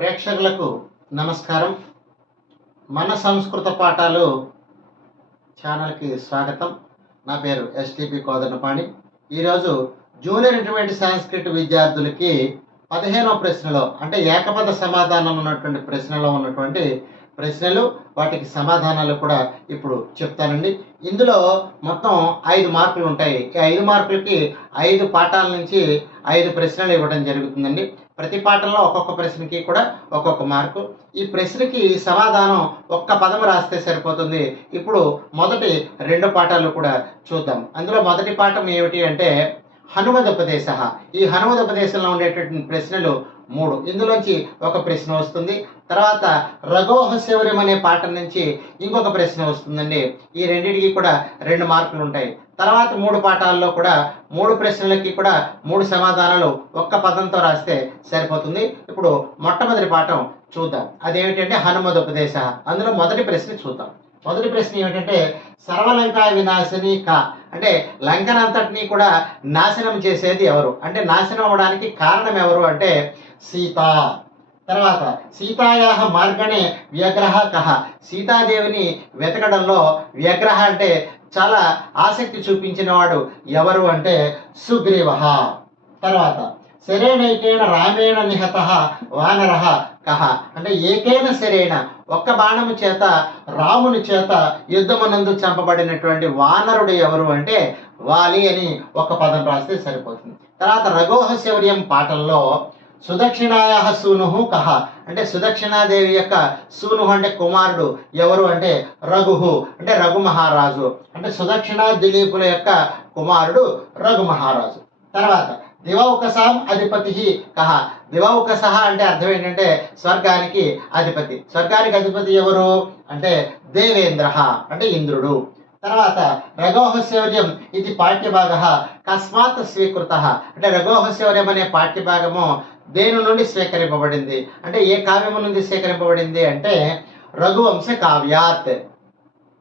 ప్రేక్షకులకు నమస్కారం. మన సంస్కృత పాఠాలు ఛానల్కి స్వాగతం. నా పేరు ఎస్టిపి కోదనపాణి. ఈరోజు జూనియర్ ఇంటర్మీడియట్ సంస్కృత విద్యార్థులకి 15వ ప్రశ్నలో అంటే ఏకపద సమాధానం ఉన్నటువంటి ప్రశ్నలో ఉన్నటువంటి ప్రశ్నలు, వాటికి సమాధానాలు కూడా ఇప్పుడు చెప్తానండి. ఇందులో మొత్తం 5 మార్కులు ఉంటాయి. ఈ 5 మార్కులకి 5 పాఠాల నుంచి 5 ప్రశ్నలు ఇవ్వడం జరుగుతుందండి. ప్రతి పాఠంలో ఒక్కొక్క ప్రశ్నకి కూడా ఒక్కొక్క మార్కు. ఈ ప్రశ్నకి సమాధానం ఒక్క పదం రాస్తే సరిపోతుంది. ఇప్పుడు మొదటి 2 పాఠాలు కూడా చూద్దాం. అందులో మొదటి పాఠం ఏమిటి అంటే హనుమదుపదేశ. ఈ హనుమదుపదేశంలో ఉండేటటువంటి ప్రశ్నలు 3. ఇందులోంచి ఒక ప్రశ్న వస్తుంది. తర్వాత రఘోహశౌర్యం అనే పాఠం నుంచి ఇంకొక ప్రశ్న వస్తుందండి. ఈ రెండింటికి కూడా 2 మార్కులు ఉంటాయి. తర్వాత 3 పాఠాల్లో కూడా 3 ప్రశ్నలకి కూడా 3 సమాధానాలు ఒక్క పదంతో రాస్తే సరిపోతుంది. ఇప్పుడు మొట్టమొదటి పాఠం చూద్దాం. అదేమిటంటే హనుమదుపదేశ. అందులో మొదటి ప్రశ్న చూద్దాం. మొదటి ప్రశ్న ఏమిటంటే సర్వలంకా వినాశిని కా, అంటే లంకనంతటినీ కూడా నాశనం చేసేది ఎవరు, అంటే నాశనం అవ్వడానికి కారణం ఎవరు అంటే సీత. తర్వాత సీతాయా మార్గణే వ్యగ్రహ కహ, సీతాదేవిని వెతకడంలో వ్యగ్రహ అంటే చాలా ఆసక్తి చూపించిన వాడు ఎవరు అంటే సుగ్రీవ. తర్వాత శరేణైకేన రామేణ నిహత వానర కహ, అంటే ఏకైన శరేణ ఒక్క బాణము చేత రాముని చేత యుద్ధమునందు చంపబడినటువంటి వానరుడు ఎవరు అంటే వాలి అని ఒక పదం రాస్తే సరిపోతుంది. తర్వాత రఘోహశౌర్యం పాఠంలో సుదక్షిణాయ సూను కహ, అంటే సుదక్షిణాదేవి యొక్క సూను అంటే కుమారుడు ఎవరు అంటే రఘు, అంటే రఘు మహారాజు, అంటే సుదక్షిణ దిలీపుల యొక్క కుమారుడు రఘు మహారాజు. తర్వాత దివౌకసాం అధిపతి కహ, దివౌకస అంటే అర్థం ఏంటంటే స్వర్గానికి అధిపతి. స్వర్గానికి అధిపతి ఎవరు అంటే దేవేంద్ర, అంటే ఇంద్రుడు. తర్వాత రఘోహశౌర్యం ఇది పాఠ్యభాగ కస్మాత్ స్వీకృత, అంటే రఘోహశౌర్యం అనే పాఠ్యభాగము దేని నుండి స్వీకరింపబడింది అంటే ఏ కావ్యము నుండి స్వీకరింపబడింది అంటే రఘువంశ కావ్యాత్.